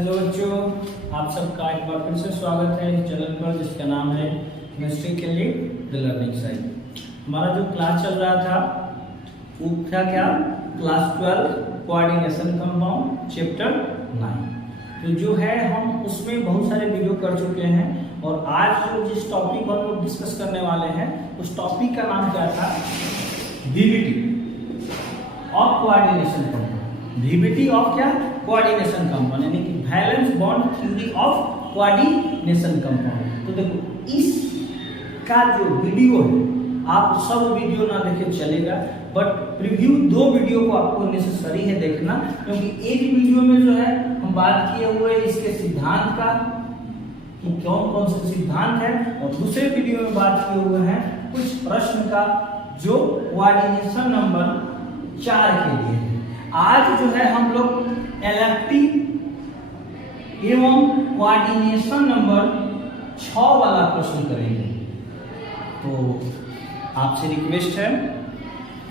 Hello बच्चों, आप सबका एक बार फिर से स्वागत है इस चैनल पर जिसका नाम है केमिस्ट्री के लिए द लर्निंग साइड। हमारा जो क्लास चल रहा था वो था क्या, क्लास 12 कोऑर्डिनेशन कंपाउंड चैप्टर 9। तो जो है हम उसमें बहुत सारे वीडियो कर चुके हैं और आज जो जिस टॉपिक पर हम लोग डिस्कस करने वाले हैं उस टॉपिक का नाम क्या था, VBT of coordination compound. VBT of क्या, कोऑर्डिनेशन कंपाउंड, यानी कि valence bond theory of coordination compound. तो देखो इसका जो वीडियो है आप सब वीडियो ना देखे चलेगा, बट प्रीव्यू 2 वीडियो को आपको नेसेसरी है देखना, क्योंकि एक वीडियो में जो है हम बात किए हुए इसके सिद्धांत का कि कौन कौन से सिद्धांत है, और दूसरे वीडियो में बात किए हुए हैं कुछ प्रश्न का जो कोऑर्डिनेशन नंबर 4 के लिए है। आज जो है हम लोग LFT एवं कोऑर्डिनेशन नंबर 6 वाला प्रश्न करेंगे। तो आपसे रिक्वेस्ट है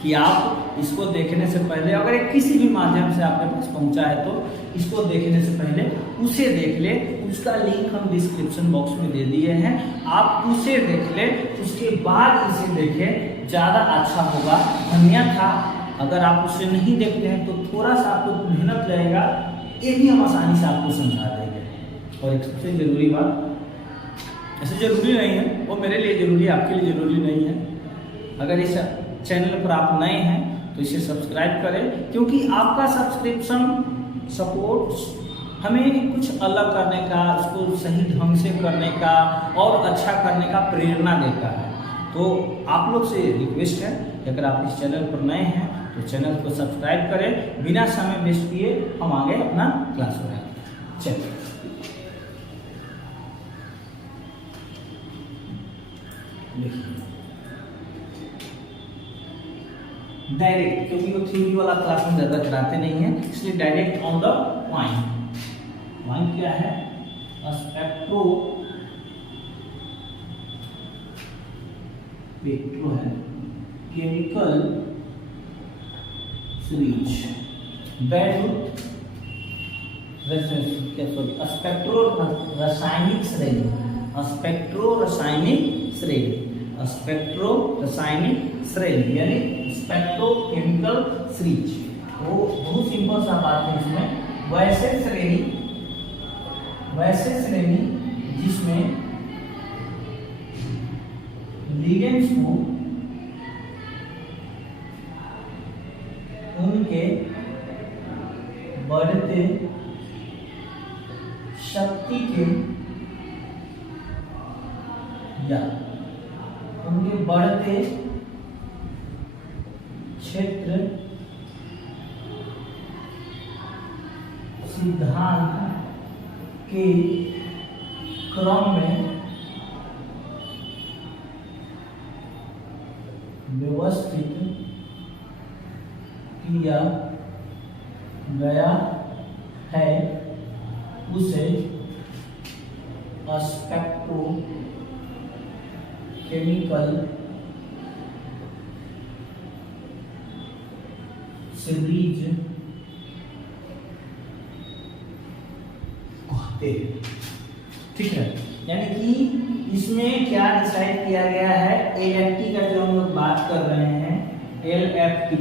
कि आप इसको देखने से पहले, अगर एक किसी भी माध्यम से आपके पास पहुंचा है तो इसको देखने से पहले उसे देख ले। उसका लिंक हम डिस्क्रिप्शन बॉक्स में दे दिए हैं, आप उसे देख ले, उसके बाद इसे देखें, ज़्यादा अच्छा होगा। अन्यथा अगर आप उसे नहीं देखते हैं तो थोड़ा सा आपको मेहनत लगेगा, ये भी हम आसानी से आपको समझा देंगे। और एक सबसे जरूरी बात, ऐसे जरूरी नहीं है, वो मेरे लिए जरूरी है, आपके लिए जरूरी नहीं है। अगर इस चैनल पर आप नए हैं तो इसे सब्सक्राइब करें, क्योंकि आपका सब्सक्रिप्शन सपोर्ट हमें कुछ अलग करने का, उसको सही ढंग से करने का और अच्छा करने का प्रेरणा देता है। तो आप लोग से रिक्वेस्ट है कि अगर आप इस चैनल पर नए हैं तो चैनल को सब्सक्राइब करें। बिना समय वेस्ट किए हम आगे अपना क्लास बढ़ाएं। चलिए डायरेक्ट, क्योंकि वो थ्योरी वाला क्लास में ज़्यादा कराते नहीं है, इसलिए direct on the point. Point क्या है, स्पेक्ट्रो है केमिकल सीरीज स्पेक्ट्रो रासायनिक श्रेणी, स्पेक्ट्रो रासायनिक श्रेणी यानी स्पेक्ट्रो केमिकल सीरीज। वो बहुत सिंपल सा बात है इसमें। वैसे श्रेणी जिसमें लिगेंड्स को उनके बढ़ते शक्ति के या उनके बढ़ते क्षेत्र सिद्धांत के क्रम में व्यवस्थित किया गया है, उसे स्पेक्ट्रो केमिकल सीरीज कहते हैं। ठीक है, यानी कि इसमें क्या डिसाइड किया गया है, LFT का जो हम लोग बात कर रहे हैं, LFT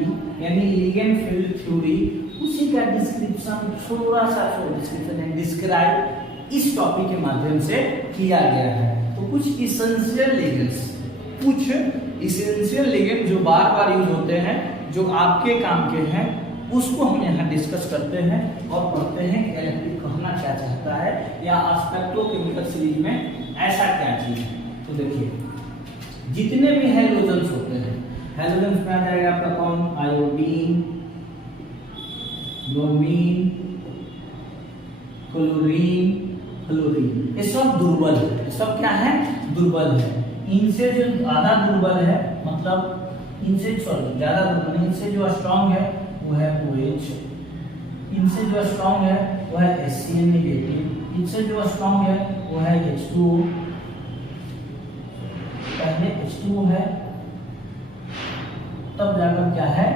यानी लिगेंड फील्ड थ्योरी, उसी का डिस्क्रिप्शन थोड़ा सा डिस्क्रिप्शन है, डिस्क्राइब इस टॉपिक के माध्यम से किया गया है। तो कुछ इसेंशियल लिगेंड जो बार बार यूज होते हैं, जो आपके काम के हैं, उसको हम यहाँ डिस्कस करते हैं और पढ़ते हैं कि LFT कहना क्या चाहता है या स्पेक्ट्रो केमिकल सीरीज में ऐसा क्या चीज है। तो देखिए, जितने भी हैलोजेंस होते हैं, हैलोजेंस में आ जाएगा आपका कौन, आयोडीन, ब्रोमीन, क्लोरीन, फ्लोरीन, ये सब दुर्बल है। ये सब क्या है, दुर्बल है। इनसे जो ज्यादा दुर्बल है, मतलब इनसे ज्यादा दुर्बल नहीं, इनसे जो स्ट्रांग है वो है OH, इनसे जो स्ट्रांग है वो है HCl नेगेटिव, इनसे जो स्ट्रांग है वो है H2O। पहले H2O है, तब जाकर क्या है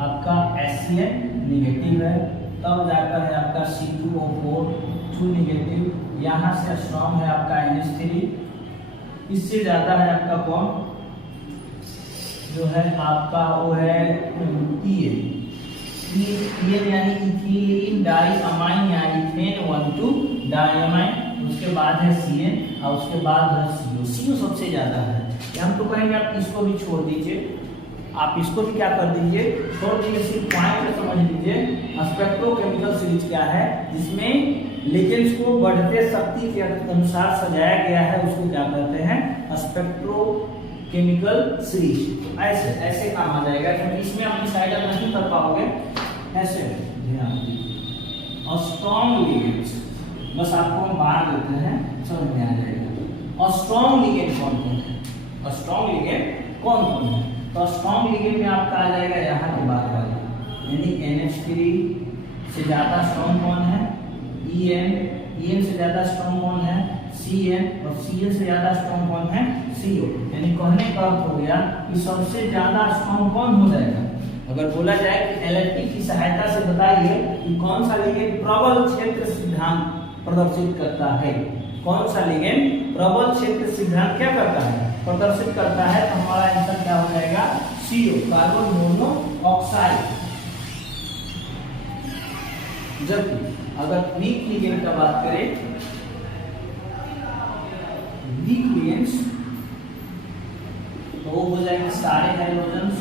आपका HCl नेगेटिव है, तब जाकर है आपका C2O4 2 नेगेटिव, यहाँ से स्ट्रॉन्ग है आपका NH3, इससे ज्यादा है आपका कौन जो है आपका वो है EN यानी इथिलीन डाइअमाइन या इथेन 1,2 डाइअमाइन, उसके बाद है CN और उसके बाद है CO सबसे ज्यादा है। हम तो कहेंगे आप इसको भी छोड़ दीजिए, आप इसको भी क्या कर दीजिए, छोड़ दीजिए, सिर्फ पॉइंट समझ लीजिए। स्पेक्ट्रोकेमिकल सीरीज क्या है, जिसमें लिगेंड्स को बढ़ते शक्ति के अनुसार सजाया गया है, उसको क्या कहते हैं, स्पेक्ट्रोकेमिकल सीरीज। ऐसे काम आ जाएगा, क्योंकि इसमें आप डिसाइड नहीं कर पाओगे, ऐसे ध्यान दीजिए। और स्ट्रॉन्ग लिगेंड्स बस आपको हम बाहर देते हैं, समझ में आ जाएगा। और स्ट्रॉन्ग लिगेंड कौन कौन है, और स्ट्रॉन्ग लिगेंड कौन कौन है, तो स्ट्रॉन्ग लिगेंड में आपका आ जाएगा यहाँ के बाद वाला, यानी NH3 से ज्यादा स्ट्रॉन्ग कौन है, EN से ज्यादा स्ट्रॉन्ग कौन है, CN, और CN से ज्यादा स्ट्रॉन्ग कौन है, CO। यानी कहने का अर्थ हो गया कि सबसे ज्यादा स्ट्रॉन्ग कौन हो जाएगा। अगर बोला जाए कि LFP की सहायता से बताइए कि कौन सा लिगेंड प्रबल क्षेत्र सिद्धांत प्रदर्शित करता है, कौन सा लिगेंड प्रबल क्षेत्र सिद्धांत क्या करता है, प्रदर्शित करता है, तो हमारा आंसर क्या हो जाएगा, CO, कार्बन मोनोऑक्साइड। जबकि अगर वीक लिगेंड का बात करें, वीक लिगेंड्स तो वो हो जाएंगे सारे hydrogens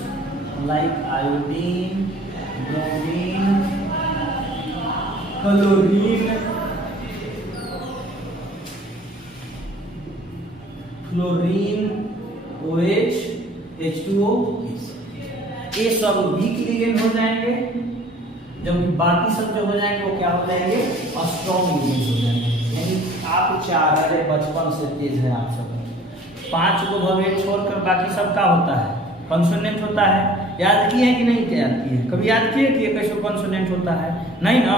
like iodine, bromine, chlorine, fluorine, OH, H2O, ये सब वीक लिगेंड हो जाएंगे, जबकि बाकी सब जो हो जाएंगे वो क्या हो जाएंगे, स्ट्रॉन्ग लिगेंड हो जाएंगे। यानी आप 4 बचपन से तेज है आप सब, 5 को भवेद छोड़कर बाकी सब का होता है, कॉन्सोनेंट होता है। याद किए हैं कि नहीं, क्या याद किए, कभी याद किए कि ये कैसे कॉन्सोनेंट होता है, नहीं ना,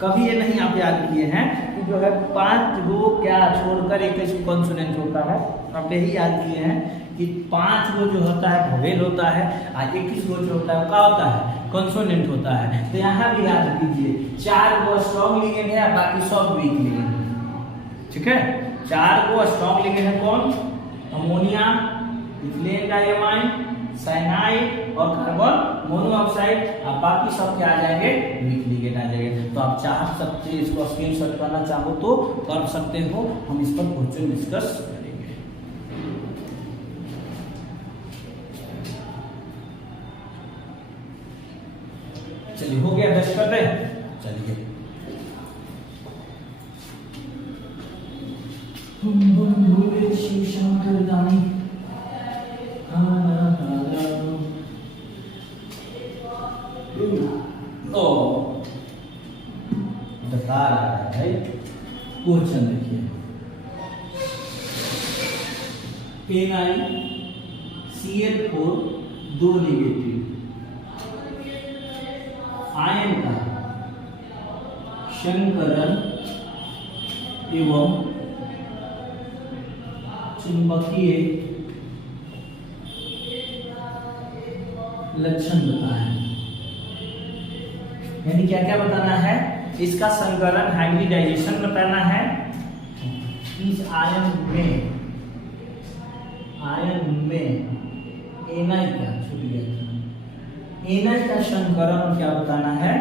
कभी ये नहीं आप याद किए हैं कि जो है 5 गो क्या छोड़कर एक ऐसे कॉन्सोनेंट होता है, आप यही याद किए हैं कि 5 गो जो होता है भवेल होता है, और 21 गो जो होता है क्या होता है, कॉन्सोनेंट होता है। तो यहाँ भी याद कीजिए 4 गो स्ट्रॉन्ग लिगेंड है, बाकी सब वीक लिगेंड है, ठीक है। 4 गो स्ट्रॉन्ग लिगेंड है, कौन, अमोनिया, इथिलीन डाइअमाइन, साइनाइड और कार्बन मोनोऑक्साइड, और बाकी सब क्या आ जाएंगे, वीक लिगेंड आ जाएंगे। तो आप चाह सकते हैं, इसको स्क्रीनशॉट करना चाहो तो कर सकते हो, हम इस पर क्वेश्चन डिस्कस करेंगे। चलिए हो गया, बेस्ट कर रहे हैं, चलिए शिव शंकर दानी बता रहा है क्वेश्चन, देखिए NiCl4 2 नेगेटिव आयन का शंकरण एवं चुंबकीय लक्षण बताएं। यानी क्या क्या बताना है, इसका संकरण हाइब्रिडाइजेशन बताना है, इस आयन में Na का छूट गया था, Na का संकरण क्या बताना है,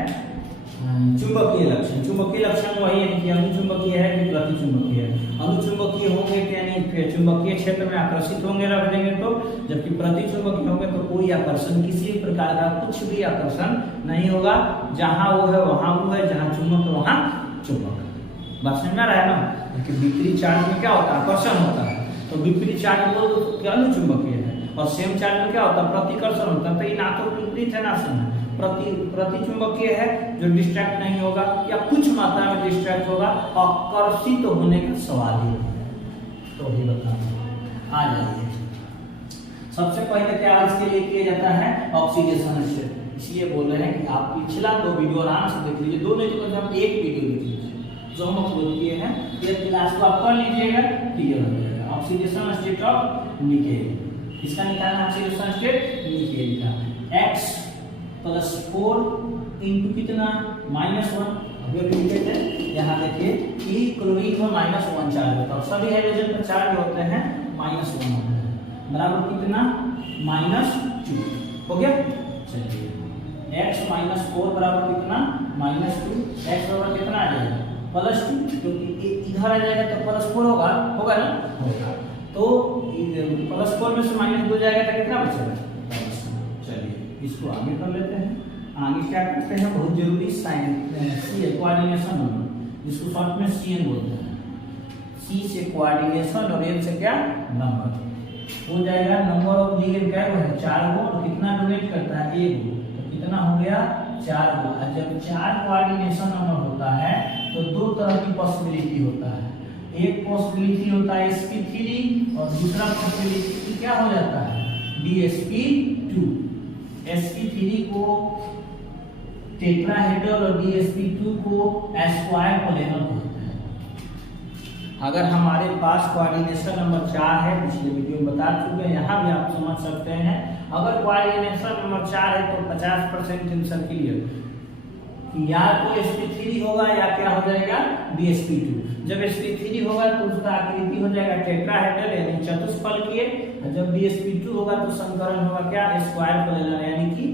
चुंबकीय लक्षण। चुंबकीय लक्षण वही है कि अनुचुंबकीय है कि प्रतिचुंबकीय है। अनुचुंबकीय होंगे यानी चुंबकीय क्षेत्र में आकर्षित होंगे रह जाएंगे, तो जबकि प्रतिचुंबकीय होंगे तो कोई आकर्षण, किसी प्रकार का कुछ भी आकर्षण नहीं होगा, जहां वो है वहां वो है, जहां चुंबक है वहां चुंबक। बात समझ में आ रहा है ना, कि विपरीत चार्ज में क्या होता है, आकर्षण होता है, तो विपरीत चार्ज बोल तो क्या अनुचुंबकीय है, और सेम चार्ज में क्या होता है, प्रतिकर्षण होता है। तो ये ना तो विपरीत है ना सम है, प्रतिचुंबकीय है जो डिस्ट्रैक्ट नहीं होगा या कुछ मात्रा में डिस्ट्रैक्ट होगा, आकर्षित तो होने का सवाल ही नहीं। तो ही बताना आ जाइए। सबसे पहले क्या इसके लिए किया जाता है, ऑक्सीडेशन स्टेट। इसलिए बोल रहे हैं कि आप पिछला 2 वीडियो आराम से देख लीजिए, 2 नहीं तो कम से एक वीडियो देख लीजिए जो हम अपलोड किए हैं, ये क्लास को आप कर लीजिएगा, क्लियर हो जाएगा। ऑक्सीडेशन स्टेट ऑफ निकेल, इसका निकालना ऑक्सीडेशन स्टेट निकेल का, X +4 इंटू कितना -1। अभी लिखते हैं यहाँ देखिए कि क्लोरीन में -1 चार्ज होता है, सभी हाइड्रोजन पर चार्ज होते हैं -1 होते हैं, बराबर कितना -2 हो गया। चलिए x -4 बराबर कितना -2, x बराबर कितना आ जाएगा +2, क्योंकि इधर आ जाएगा तो +4 होगा ना, होगा। तो +4 में से -2 जाएगा तो कितना बचेगा। चलिए इसको आगे कर लेते हैं। आगे क्या करते हैं, बहुत जरूरी साइन सी कोऑर्डिनेशन नंबर, जिसको शॉर्ट में CN बोलते हैं। C से कोऑर्डिनेशन और N से क्या नंबर हो जाएगा। नंबर ऑफ लिगेंड क्या है 4 गो, और कितना डोनेट करता है 1 गो, तो कितना हो गया 4 गो। और जब 4 कोऑर्डिनेशन नंबर होता है तो दो तरह की पॉसिबिलिटी होता है। एक पॉसिबिलिटी होता है sp3 और दूसरा पॉसिबिलिटी क्या हो जाता है dsp2। sp3 को टेट्राहेड्रल और dsp2 को स्क्वायर पोलेनल कहते हैं। अगर हमारे पास कोऑर्डिनेशन नंबर 4 है, पिछले वीडियो में बता चुके हैं, यहाँ भी आप समझ सकते हैं। अगर कोऑर्डिनेशन नंबर 4 है तो 50% आंसर क्लियर, या तो sp3 होगा या क्या हो जाएगा dsp2। जब sp3 होगा तो उसका आकृति हो जाएगा टेट्राहेड्रल यानी चतुष्फलकीय, और जब dsp2 होगा तो संकरण होगा क्या स्क्वायर पोलेनल यानी कि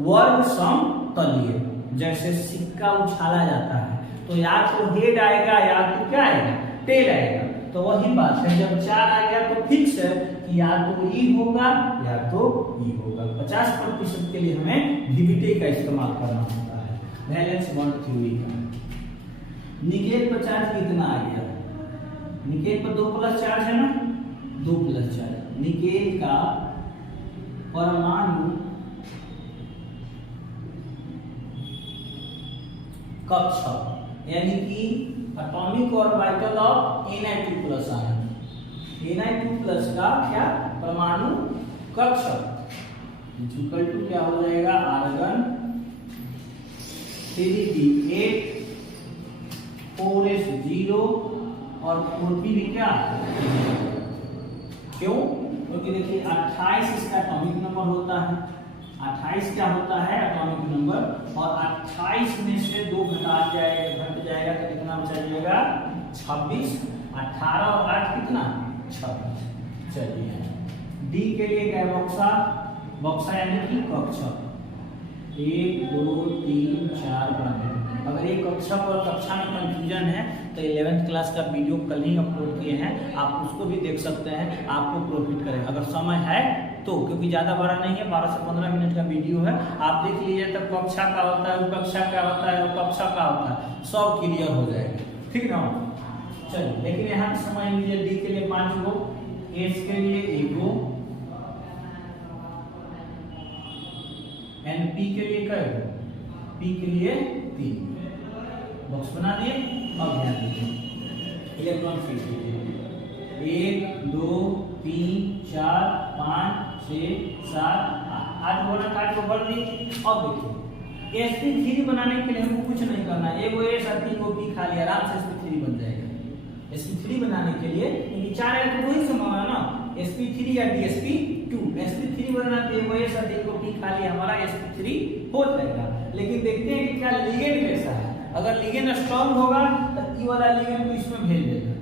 वर्ग समतलीय। जैसे सिक्का उछाला जाता है तो या तो हेड आएगा या तो क्या आएगा टेल आएगा, तो वही बात है। जब 4 आ गया तो फिक्स है कि या तो ई होगा या तो ई होगा। 50% के लिए हमें डीबीटी का इस्तेमाल करना होता है, वैलेंस बॉन्ड थ्योरी का। निकेल पर चार्ज कितना आ गया, निकेल पर 2+ चार्ज है ना, 2+ चार्ज। निकेल का परमाणु कक्षक यानी कि atomic orbital of Na2+ ion, Na2+ का क्या परमाणु कक्षक इक्वल टू क्या हो जाएगा आर्गन 3d8 4s0 और 4p भी क्या, क्यों, क्योंकि देखिए 28 इसका एटॉमिक नंबर होता है। 28 क्या होता है एटॉमिक नंबर, और 28 में से 2 घट जाएगा तो कितना बचा जाएगा 26। 18 और 8 कितना 26। चलिए डी के लिए क्या बॉक्सा, बॉक्सा यानी कि कक्षक 1 2 3 4 बना। अगर ये कक्षक और कक्षा में कंफ्यूजन है तो 11th क्लास का वीडियो कल ही अपलोड किए हैं, आप उसको भी देख सकते हैं, आपको प्रॉफिट करेगा अगर समय है तो, क्योंकि ज़्यादा बड़ा नहीं है, 12 से 15 मिनट का वीडियो है, आप देख लीजिए। तब कक्षा का होता है, कक्षा का होता है, कक्षा का होता है, सब क्लियर हो जाएगा, ठीक ना। चलिए लेकिन यहाँ समझ लीजिए डी के लिए 5 गो, एस के लिए 1 गो, एन पी के लिए क्या, पी के लिए 3। बॉक्स बना दिए। अब ध्यान दीजिए इलेक्ट्रॉन फील्ड कीजिए 1 2 3 4 5 6 7 8 बोला काट को भर दी। अब देखिए sp3 बनाने के लिए हमको कुछ नहीं करना है, एगो एस और 3 को पी खा लिया, आराम से sp3 बन जाएगा। sp3 बनाने के लिए क्योंकि 4 है तो वही संभव है ना, sp3 या dsp2। sp3 बनाना तो एगो एस और 3 को पी खा लिया, हमारा sp3 हो जाएगा। लेकिन देखते हैं कि क्या लिगेंड कैसा है। अगर लिगेंड स्ट्रांग होगा तो ई वाला लिगेंड को इसमें भेज देगा,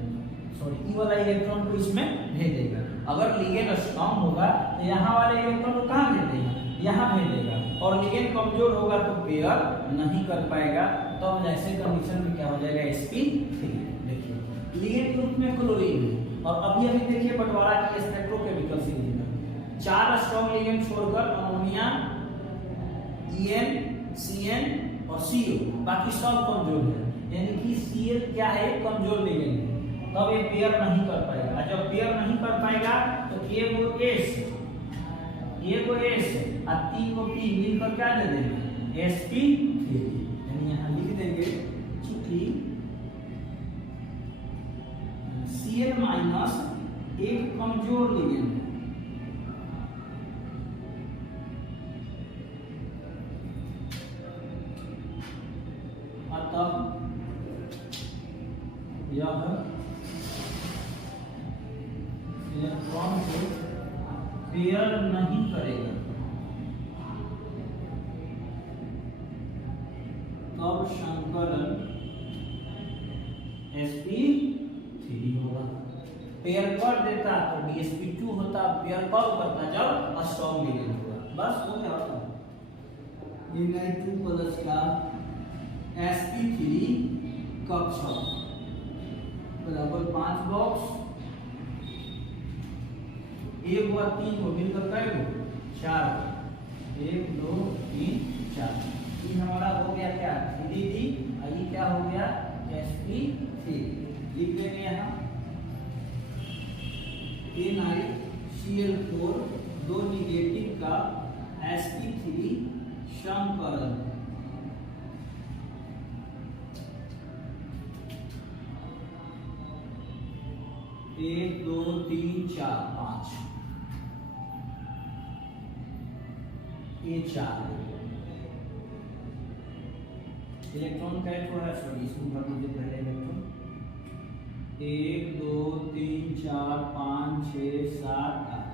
सॉरी ई वाला इलेक्ट्रॉन को इसमें भेज देगा। अगर लिगेंड स्ट्रांग होगा तो यहाँ वाले इलेक्ट्रॉन को कहाँ भेज देगा, यहाँ भेज देगा। और लिगेंड कमजोर होगा तो पेयर नहीं कर पाएगा, तो ऐसे कंडीशन में क्या हो जाएगा sp3। देखिए लिगेंड के रूप में क्लोरीन है, और अभी देखिए बंटवारा की स्पेक्ट्रोकेमिकल सीरीज में 4 स्ट्रांग लिगेंड छोड़कर अमोनिया En Cn और CO बाकी सब कमजोर है, यानी कि Cl क्या है कमजोर लिगेंड है, तब ये पेयर नहीं कर पाएगा। जब पेयर नहीं कर पाएगा तो एगो S और 3 को P मिलकर क्या दे देंगे sp3। यानी यहाँ लिख देंगे कि Cl- एक कमजोर लिगेंड है, यह इलेक्ट्रॉन को पेयर नहीं करेगा, संकरण sp3 होगा। पेयर कर देता तो dsp2 होता, पेयर कब करता जब स्ट्रॉन्ग लिगेंड होगा। बस हो गया होता Na2+ का sp3 कक्षा बराबर 5 बॉक्स, एक हुआ 3 को मिलकर कई को 4, 1 2 3 4, ये हमारा हो गया क्या 3D, और ये क्या हो गया sp3। लिख लेंगे यहाँ NiCl4 दो निगेटिव का sp3 संकरण। एक 2 3 4 5, ये 4 इलेक्ट्रॉन का एक है, सॉरी इसमें भर दीजिए पहले इलेक्ट्रॉन। 1 2 3 4 5 6 7 8,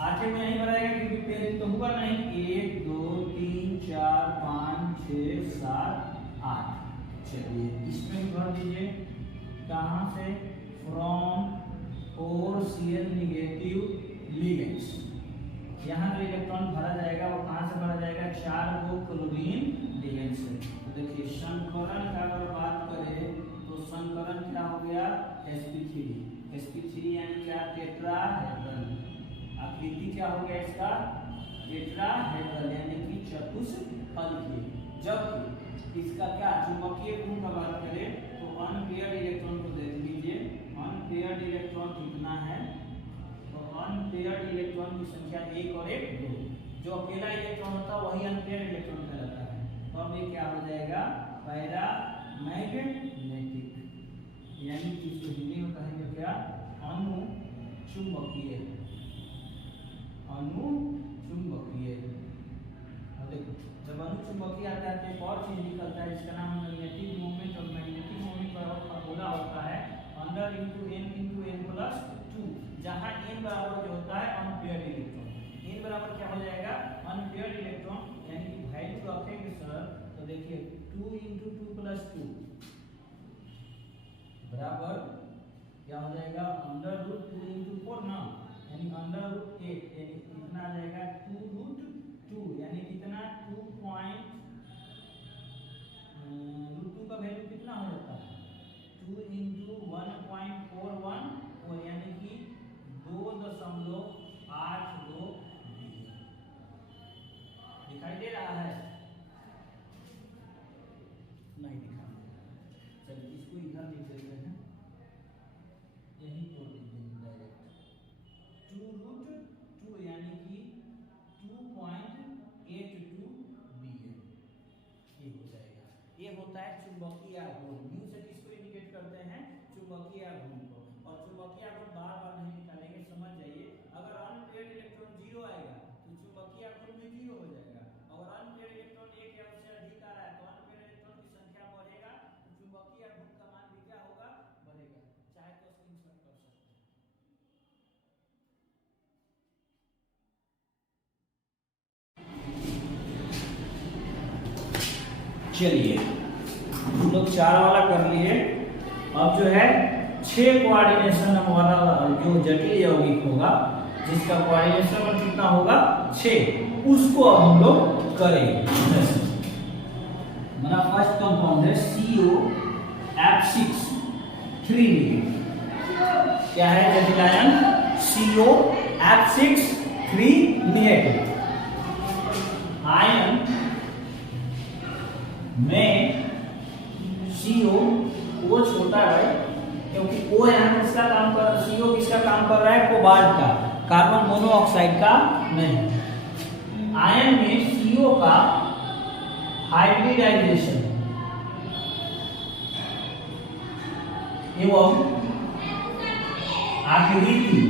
8 में नहीं भराएगा क्योंकि पेयर तो हुआ नहीं। 1 2 3 4 5 6 7 8, चलिए इसमें भर दीजिए। कहाँ से? From 4 Cl negative ligands. यहाँ जो इलेक्ट्रॉन भरा जाएगा वो कहाँ से भरा जाएगा? 4 गो क्लोरीन लिगेंड से। तो देखिए संकरण का अगर बात करें तो संकरण क्या हो गया sp3, sp3 यानी क्या टेट्राहेड्रल। आकृति क्या हो गया इसका? टेट्राहेड्रल यानी कि चतुष्फलकीय। जबकि इसका क्या चुंबकीय गुण का बात करें तो अनपेयर्ड इलेक्ट्रॉन को देख लीजिए, अनपेयर्ड इलेक्ट्रॉन कितना है? तो अनपेयर्ड इलेक्ट्रॉन की संख्या 1 और 1 2, जो अकेला इलेक्ट्रॉन होता है वही अनपेयर्ड इलेक्ट्रॉन कहलाता है। तो अब ये क्या हो जाएगा? पैरामैग्नेटिक, यानी कि इसको हिंदी में कहेंगे क्या? अनुचुंबकीय, अनुचुंबकीय। और देखो जब अनुचुंबकीय आता है तो एक और चीज निकलता है जिसका नाम मैग्नेटिक मोमेंट। और मैग्नेटिक मोमेंट का फॉर्मूला होता है अंडर इंटू n प्लस 2, जहाँ n बराबर जो होता है अनपेयर्ड इलेक्ट्रॉन। n बराबर क्या हो जाएगा? अनपेयर्ड इलेक्ट्रॉन, यानी कि वैल्यू रखेंगे सर तो देखिए 2 × 2 + 2 बराबर क्या हो जाएगा? √2 × 4 ना, यानी √8, यानी कितना आ जाएगा? 2√2, यानी कितना 2 √2 का वैल्यू कितना हो जाता है? 2 × 1.41, यानी कि 2.82 दिखाई दे रहा है? नहीं दिखा। चलिए इसको इधर लिख देते हैं, यही तोड़ दीजिए डायरेक्ट। 2√2 यानी कि 2.82 बिलियन, ये हो जाएगा। ये होता है चुंबकीय आघूर्ण। न्यू से किसको इंडिकेट करते हैं? चुंबकीय आघूर्ण को। और चुंबकीय आघूर्ण बार बार नहीं निकालेंगे, समझ जाइए। अगर अनपेयर्ड इलेक्ट्रॉन 0 आएगा तो चुंबकीय आघूर्ण भी 0 हो जाएगा। अगर अनपेयर्ड इलेक्ट्रॉन 1 या उससे अधिक आ रहा है तो अनपेयर्ड इलेक्ट्रॉन की संख्या बढ़ेगा, तो चुंबकीय आघूर्ण का मान भी क्या होगा? बढ़ेगा। चाहे तो स्क्रीनशॉट कर सकते हैं। चलिए हम लोग 4 वाला कर लिए। अब जो है 6 कोऑर्डिनेशन वाला जो जटिल यौगिक होगा, जिसका कोऑर्डिनेशन नंबर कितना होगा? 6, उसको अब हम लोग करेंगे। हमारा फर्स्ट कंपाउंड है COF6 क्या है जटिल आयन? COF6 आयन में CO वो छोटा है क्योंकि O यहाँ किसका काम कर, CO किसका काम कर रहा है? कोबाल्ट का, कार्बन मोनोऑक्साइड का नहीं। आयन में CO का हाइब्रिडाइजेशन एवं आकृति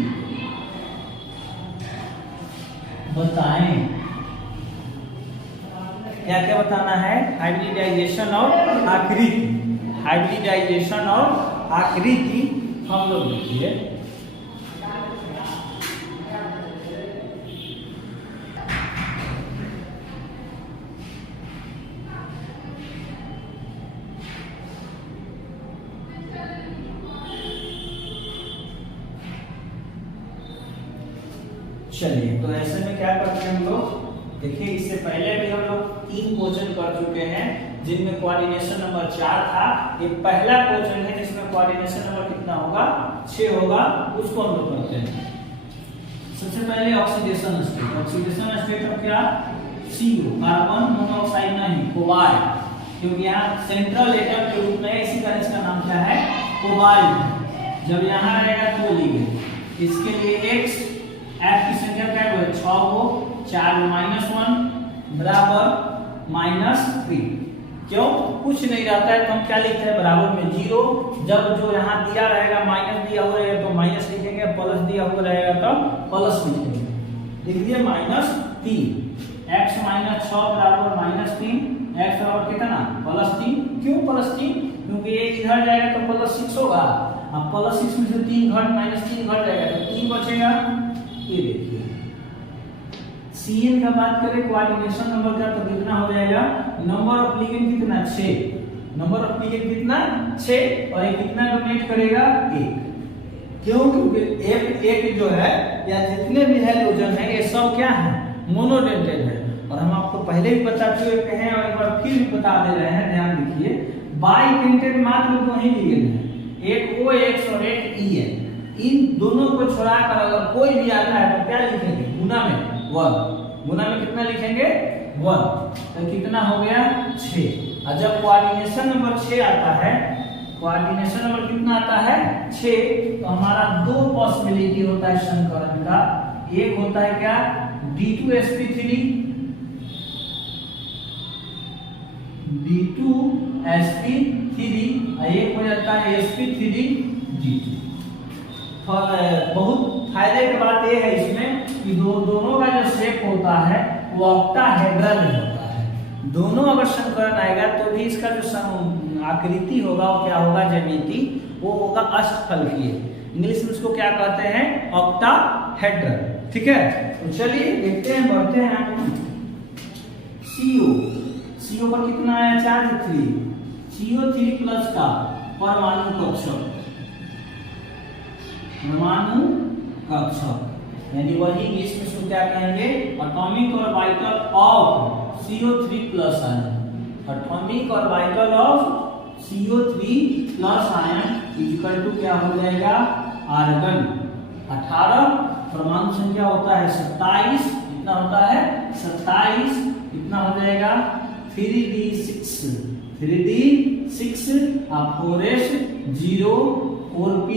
बताएं। क्या क्या बताना है? हाइब्रिडाइजेशन और आकृति, हाइब्रिडाइजेशन और आकृति हम लोग देखिए। चलिए, तो ऐसे में क्या करते हैं हम लोग, देखिए इससे पहले भी हम लोग 3 क्वेश्चन कर चुके हैं जिनमें कोऑर्डिनेशन नंबर 4 था। ये पहला क्वेश्चन है जिसमें कोऑर्डिनेशन नंबर कितना होगा, 6 होगा, उसको हम लोग करते हैं। सबसे पहले ऑक्सीडेशन स्टेट। ऑक्सीडेशन स्टेट का क्या, CO, कार्बन मोनोऑक्साइड नहीं, कोबाल्ट, क्योंकि यहाँ सेंट्रल एटम के रूप में, इसी कारण इसका नाम क्या है, कोबाल्ट। जब यहाँ रहेगा तो लिगेंड, इसके लिए X F की संख्या क्या है, 6 हो, 4 -1 बराबर -3। क्यों, कुछ नहीं रहता है तो हम क्या लिखते हैं, बराबर में 0। जब जो यहाँ दिया रहेगा माइनस दिया हुआ रहेगा तो माइनस लिखेंगे, प्लस दिया हुआ रहेगा तो प्लस लिखेंगे। लिख दिए -3, x -6 बराबर -3, x बराबर कितना, +3। क्यों +3, क्योंकि ये इधर जाएगा तो +6 होगा, अब +6 में से 3 घट -3 घट जाएगा तो 3 बचेगा। ये देखिए Cn का बात करें कोऑर्डिनेशन नंबर का तो कितना हो जाएगा, नंबर ऑफ लिगेंड कितना, 6, नंबर ऑफ लिगेंड कितना 6, और ये कितना डोनेट करेगा, 1। क्यों, क्योंकि एक जो है या जितने भी हैलोजन है ये सब क्या है, मोनोडेंटेड है। और हम आपको पहले भी बता चुके हैं और एक बार फिर भी बता दे रहे हैं, ध्यान रखिए, बाइडेंटेड मात्र दो ही लिगेंड है, एक OX और एक En। इन दोनों को छोड़ाकर अगर कोई भी आता है तो क्या लिखेंगे, गुना में 1, गुना में कितना लिखेंगे, 1, तो कितना हो गया, 6। और जब कोऑर्डिनेशन नंबर 6 आता है, कोऑर्डिनेशन नंबर कितना आता है, 6, तो हमारा 2 पॉसिबिलिटी होता है संकरण का। एक होता है क्या, D2sp3, और एक हो जाता है sp3d2। बहुत फायदे की बात यह है इसमें कि दोनों का जो शेप होता है वो ऑक्टाहेड्रल होता है। दोनों अगर संकरण आएगा तो भी इसका जो आकृति होगा वो क्या होगा, ज्यामिति, वो होगा अष्टफलकीय। इंग्लिश में इसको क्या कहते हैं, ऑक्टाहेड्रल। ठीक है, तो चलिए देखते हैं, बढ़ते हैं। CO पर कितना आया, चार्ज 3, CO3+ का परमाणु कक्षक, परमाणु कक्षक यानी वही इंग्लिश में इसको क्या कहेंगे, atomic orbital of CO3+ ion. Atomic orbital of CO3+ ion equal to क्या हो जाएगा, आर्गन 18, परमाणु संख्या होता है 27, कितना होता है 27, कितना हो जाएगा 3d6, 3d6 और 4s 0, 4p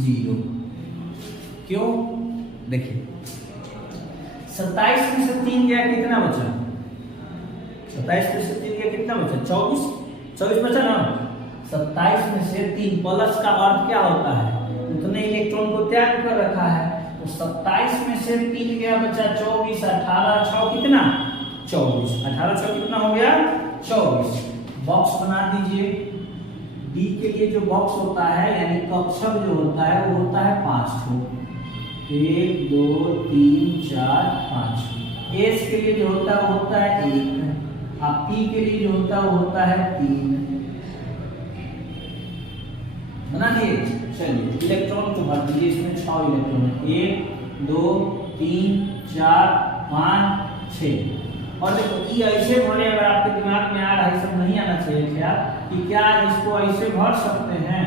0। क्यों, देखिए 27 में से 3 गया, कितना बचा, 27 में से 3 गया, कितना बचा, 24 बचा ना। 27 में से 3, प्लस का अर्थ क्या होता है, उतने इलेक्ट्रॉन को त्याग कर रखा है, तो 27 में से 3 गया, बचा 24, 18 6 कितना, 24, 18 6 कितना हो गया, 24। बॉक्स बना दीजिए। D के लिए जो बॉक्स होता है यानी कक्षक जो होता है वो होता है 5 ठो, 1 2 3 4 5। S के लिए जो होता है वो होता है 1, और P के लिए जो होता है वो होता है 3। बना दिए, चलिए इलेक्ट्रॉन को भर दीजिए, इसमें 6 इलेक्ट्रॉन है, 1 2 3 4 5 6। और देखो ये ऐसे भरे, अगर आपके दिमाग में आ रहा है, सब नहीं आना चाहिए क्या कि क्या इसको ऐसे भर सकते हैं,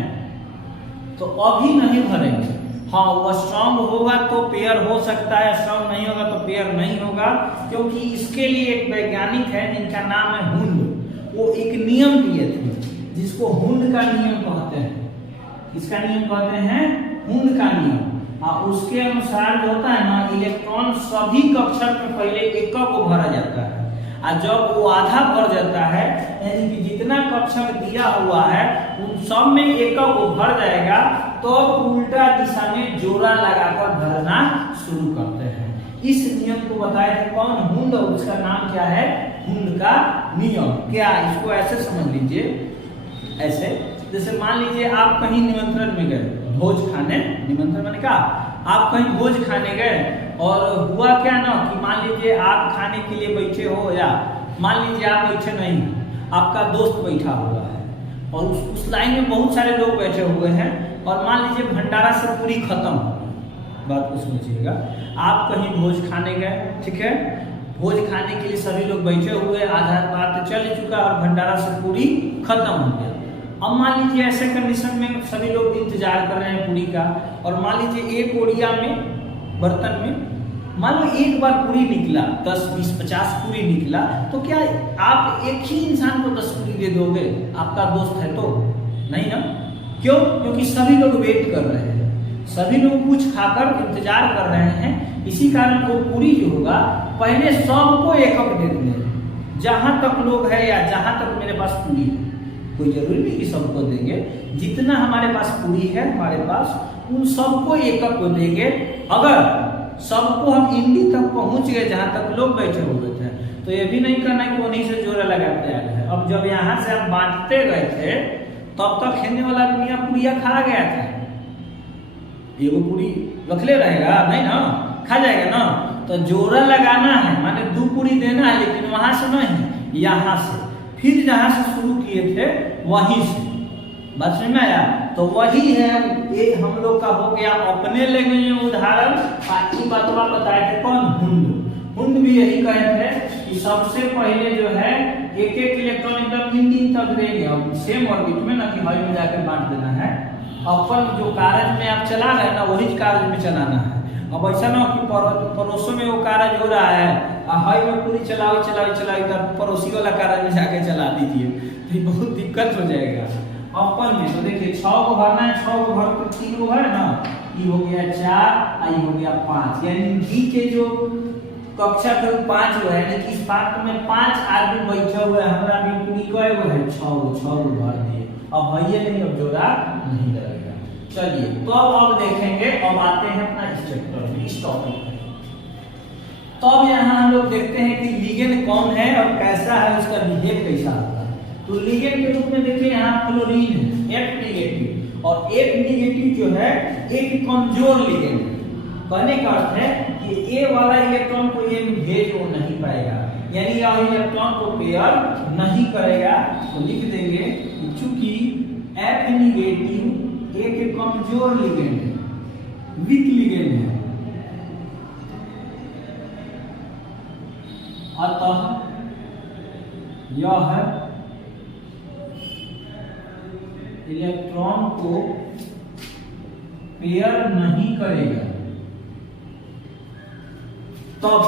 तो अभी नहीं भरेंगे। हाँ, वो स्ट्रांग होगा तो पेयर हो सकता है, स्ट्रांग नहीं होगा तो पेयर नहीं होगा, क्योंकि इसके लिए एक वैज्ञानिक है जिनका नाम है हुंड, वो एक नियम दिए थे जिसको हुंड का नियम कहते हैं। इसका नियम कहते हैं हुंड का नियम। और उसके अनुसार जो होता है ना, इलेक्ट्रॉन सभी कक्षक में पहले एक को भरा जाता है, और जब वो आधा भर जाता है यानी कि जितना कक्षक दिया हुआ है उन सब में एक को भर जाएगा, तो उल्टा दिशा में जोड़ा लगाकर भरना शुरू करते हैं। इस नियम को बताया था कौन, हुंड, उसका नाम क्या है, हुंड का नियम। क्या, इसको ऐसे समझ लीजिए, ऐसे जैसे मान लीजिए आप कहीं निमंत्रण में गए, भोज खाने, निमंत्रण मैंने कहा आप कहीं भोज खाने गए, और हुआ क्या ना कि मान लीजिए आप खाने के लिए बैठे हो, या मान लीजिए आप बैठे नहीं, आपका दोस्त बैठा हुआ है, और उस लाइन में बहुत सारे लोग बैठे हुए हैं, और मान लीजिए भंडारा से पूरी खत्म हो, बात को समझिएगा। आप कहीं भोज खाने गए, ठीक है, भोज खाने के लिए सभी लोग बैठे हुए, आधा बात चल चुका और भंडारा से पूरी खत्म हो गया। अब मान लीजिए ऐसे कंडीशन में सभी लोग इंतजार कर रहे हैं पूरी का, और मान लीजिए एक ओड़िया में बर्तन में मान लो एक बार पूरी निकला, 10, 20, 50 पूरी निकला, तो क्या आप एक ही इंसान को 10 पूरी दे दोगे? आपका दोस्त है तो नहीं ना? क्यों? क्योंकि सभी लोग वेट कर रहे हैं, सभी लोग कुछ खाकर इंतजार कर रहे हैं। इसी कारण वो पूरी जो होगा पहले सबको एक दे देंगे, जहां तक लोग है या जहां तक मेरे पास पूरी है। कोई जरूरी नहीं कि सबको देंगे, जितना हमारे पास पूरी है हमारे पास उन सबको एक को देंगे। अगर सबको हम इंडी तक पहुंच गए जहां तक लोग बैठे हुए थे, तो ये भी नहीं करना कि उन्हीं से जोड़ा लगाते आ गए। अब जब यहाँ से आप बांटते गए थे तब तक खेलने वाला दुनिया पूरिया खा गया था, ये वो पूरी रखले रहेगा नहीं ना, खा जाएगा ना। तो जोड़ा लगाना है, माने 2 पूरी देना है, लेकिन वहां से नहीं, यहाँ से फिर जहां से शुरू किए थे वहीं से। बात समझ में आया? तो वही है, ये हम लोग का हो गया अपने लैंग्वेज में उदाहरण। बाकी बातवा बताए थे कौन? हुंड भी यही कहे थे कि सबसे पहले जो है एक इलेक्ट्रॉन एकदम इंडी तक देंगे, अब सेम ऑर्बिट में ना कि हॉल में जाकर बांट देना है। अपन जो कार्य में आप चला रहे हैं ना वही कार्य में चलाना है। अब ऐसा ना कि पड़ोसों में वो कार्य हो रहा है, हाई में पूरी चलाओ तब पड़ोसी वाला कार्य में जाके चला दीजिए, तो बहुत दिक्कत हो जाएगा। अपन में तो देखिए 6 को भरना है, 6 को भर तो 3 को भर ना, ये हो गया 4, ये हो गया 5, यानी डी के जो कक्षा का 5 हुआ है, यानी कि इस पार्ट में 5 आदमी बैठे हुए, हमारा भी पूरी कई वो है 6 को भर दिए। अब है ये नहीं, अब जोड़ा नहीं लगेगा। चलिए तो अब देखेंगे, अब आते हैं अपना इस चैप्टर में, इस टॉपिक में। तो अब यहाँ हम लोग देखते हैं कि लिगेंड कौन है और कैसा है, उसका बिहेव कैसा होता है। तो लिगेंड के रूप में देखिए यहाँ फ्लोरीन है, F नेगेटिव, और F नेगेटिव जो है एक कमजोर लिगेंड है। कहने का अर्थ है कि ए वाला इलेक्ट्रॉन को ये भेज वो नहीं पाएगा, यानी यह इलेक्ट्रॉन को पेयर नहीं करेगा। तो लिख देंगे कि चूंकि F नेगेटिव एक कमजोर लिगेंड है, वीक लिगेंड है, अतः यह इलेक्ट्रॉन को पेयर नहीं करेगा। तब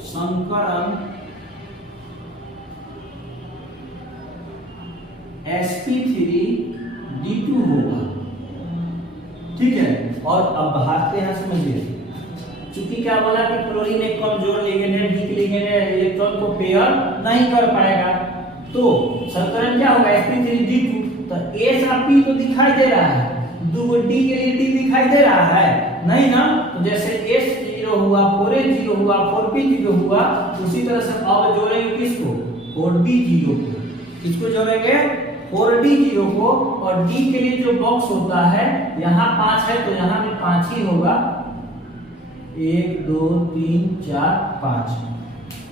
संकरण sp3d2 होगा, ठीक है। और अब भागते हैं, समझिए, चूंकि क्या बोला कि फ्लोरीन एक कमजोर लिगेंड है, वीक लिगेंड है, इलेक्ट्रॉन को पेयर नहीं कर पाएगा, तो संकरण क्या होगा sp3d2। तो s और p तो दिखाई दे रहा है, 2 d के लिए d दिखाई दे रहा है नहीं ना। तो जैसे s 0 हुआ, 4a 0 हुआ, 4p 0 हुआ, उसी तरह से अब जोड़ेंगे किसको? 4d 0 को। किसको जोड़ेंगे? 4d 0 को। और d के लिए जो बॉक्स होता है यहाँ 5 है, तो यहाँ भी 5 ही होगा, 1 2 3 4 5।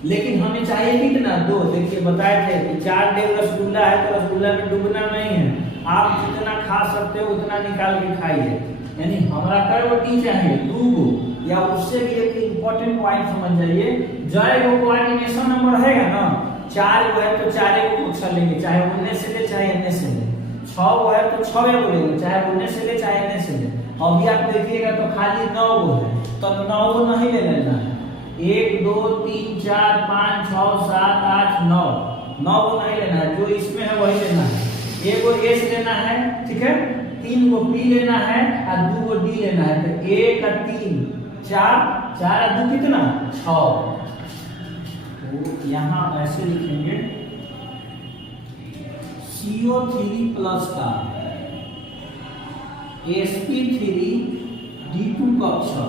लेकिन हमें चाहिए कितना? 2। देखिए बताए थे कि 4 डेग रसगुल्ला है, तो रसगुल्ला में डूबना नहीं है, आप जितना खा सकते हो उतना निकाल के खाइए। यानी हमारा कै गो टी चाहिए? 2 गो। या उससे भी एक इंपॉर्टेंट पॉइंट समझ जाइए, जय गो कोऑर्डिनेशन नंबर है ना, 4 गो है तो 4 गो कक्षा लेंगे, चाहे उन्ने से ले चाहे इन्ने से ले। 6 गो है तो 6 गो लेंगे, चाहे उन्ने से ले चाहे इन्ने से ले। अभी आप देखिएगा तो खाली 9 गो है, तो 9 गो नहीं ले लेना है, 1 2 3 4 5 6 7 8 9 9 गो नहीं लेना है, जो इसमें है वही लेना है। 1 गो एस लेना है, ठीक है, 3 गो पी लेना है और 2 गो डी लेना है। तो 1 और 3 4 4 और 2 कितना? 6। तो यहाँ ऐसे लिखेंगे CO3 प्लस का sp3d2 कक्षा,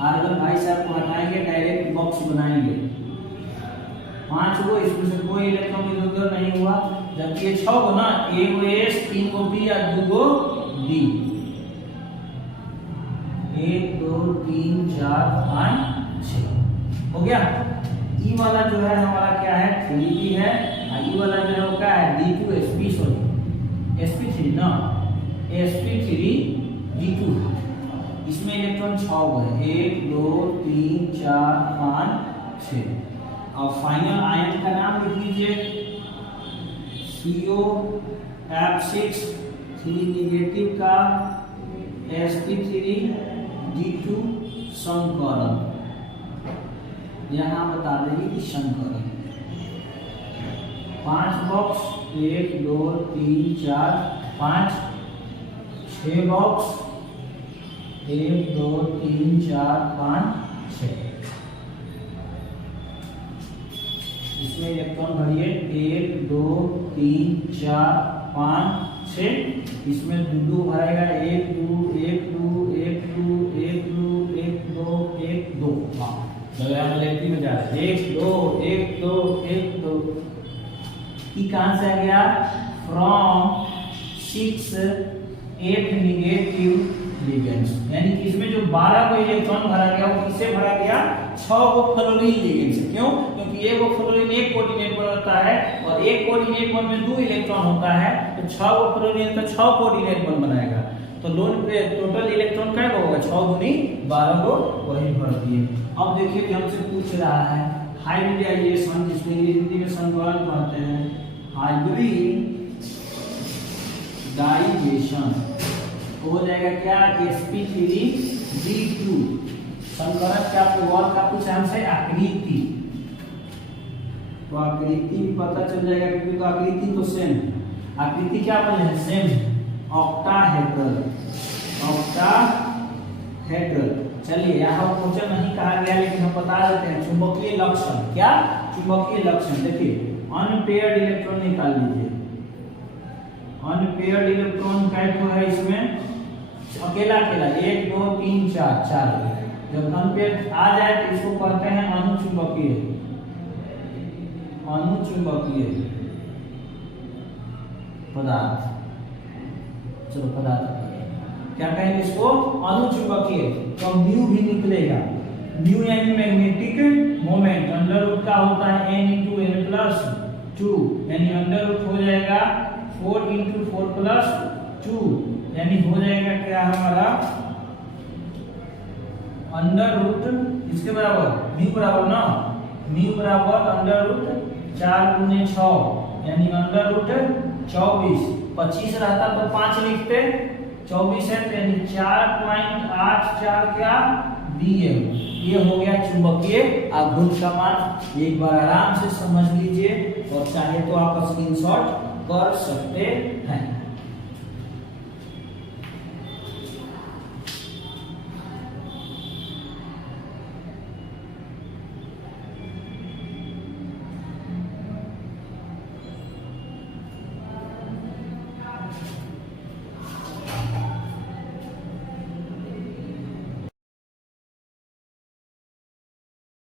आर्गन भाई साहब को हटाएंगे, डायरेक्ट बॉक्स बनाएंगे। 5 गो, इसमें से कोई इलेक्ट्रॉन इधर उधर नहीं हुआ, जबकि ये 6 गो ना, 1 गो एस, 3 गो बी और 2 गो डी। 1 2 3 4 5 6 हो गया। ई वाला जो है हमारा क्या है? 3d है, और ई वाला जो है वो क्या है? d2 sp, सॉरी sp3 ना, sp3 D2 इसमें इलेक्ट्रॉन 6 हुए, 1 2 3 4 5 6। और फाइनल आयन का नाम लिख लीजिए COF6 3 नेगेटिव का sp3 D2 संकरण। यहाँ बता देंगे कि संकरण 5 बॉक्स 1 2 3 4 5 6 बॉक्स 1 2 3 4 5 6। इसमें इलेक्ट्रॉन भरिए 1 2 3 4 5 6। इसमें दो भरेगा 1 2 1 2 1 2 1 2 1 2 1 2। हाँ में जा रहा है 1 2 1 2 1 2। कहां से आ गया? फ्रॉम 6 8 नेगेटिव लिगेंड्स, यानी कि इसमें जो 12 को इलेक्ट्रॉन भरा गया वो किससे भरा गया? 6 को फ्लोरीन लिगेंड से। क्यों? क्योंकि एक वो फ्लोरीन एक कोऑर्डिनेट पर होता है और एक कोऑर्डिनेट पर में 2 इलेक्ट्रॉन होता है, तो 6 को फ्लोरीन तो 6 कोऑर्डिनेट पर बनाएगा। तो लोन पे टोटल इलेक्ट्रॉन क्या होगा? 6 गुनी 12 को वही भर दिए। अब देखिए कि हमसे पूछ रहा है हाइब्रिडाइजेशन, जिसमें हिंदी में संकरण कहते हैं, हाइब्रिडाइजेशन हो जाएगा क्या? sp3 D2 संकरण क्या वर्ग का पूछा हमसे? आकृति। तो आकृति भी पता चल जाएगा क्योंकि तो आकृति तो सेम, आकृति क्या बोले हैं? Same octahedral, octahedral. चलिए यहाँ क्वेश्चन नहीं कहा गया लेकिन हम बता देते हैं चुंबकीय लक्षण। क्या चुंबकीय लक्षण? देखिए अनपेयर्ड इलेक्ट्रॉन निकाल लीजिए। अनपेयर्ड इलेक्ट्रॉन कैसे है? इसमें अकेला अकेला 1 2 3 4 4। जब अनपेयर्ड आ जाए तो इसको कहते हैं अनुचुंबकीय, अनुचुंबकीय पदार्थ। चलो पदार्थ क्या कहेंगे इसको? अनुचुंबकीय। तो म्यू भी निकलेगा, म्यू यानी मैग्नेटिक मोमेंट अंडर रूट का होता है n × n+2, यानी अंडर रूट हो जाएगा 4 × 4+2, यानी हो जाएगा क्या हमारा? अंडर रूट इसके बराबर म्यू बराबर ना, म्यू बराबर अंडर रूट 4 × 6, यानी अंडर रूट 24। 25 रहता तो 5 लिखते, 24 है तो यानी 4.84 क्या dm। ये हो गया चुंबकीय आघूर्ण का मान। एक बार आराम से समझ लीजिए और चाहे तो आप स्क्रीनशॉट कर सकते हैं।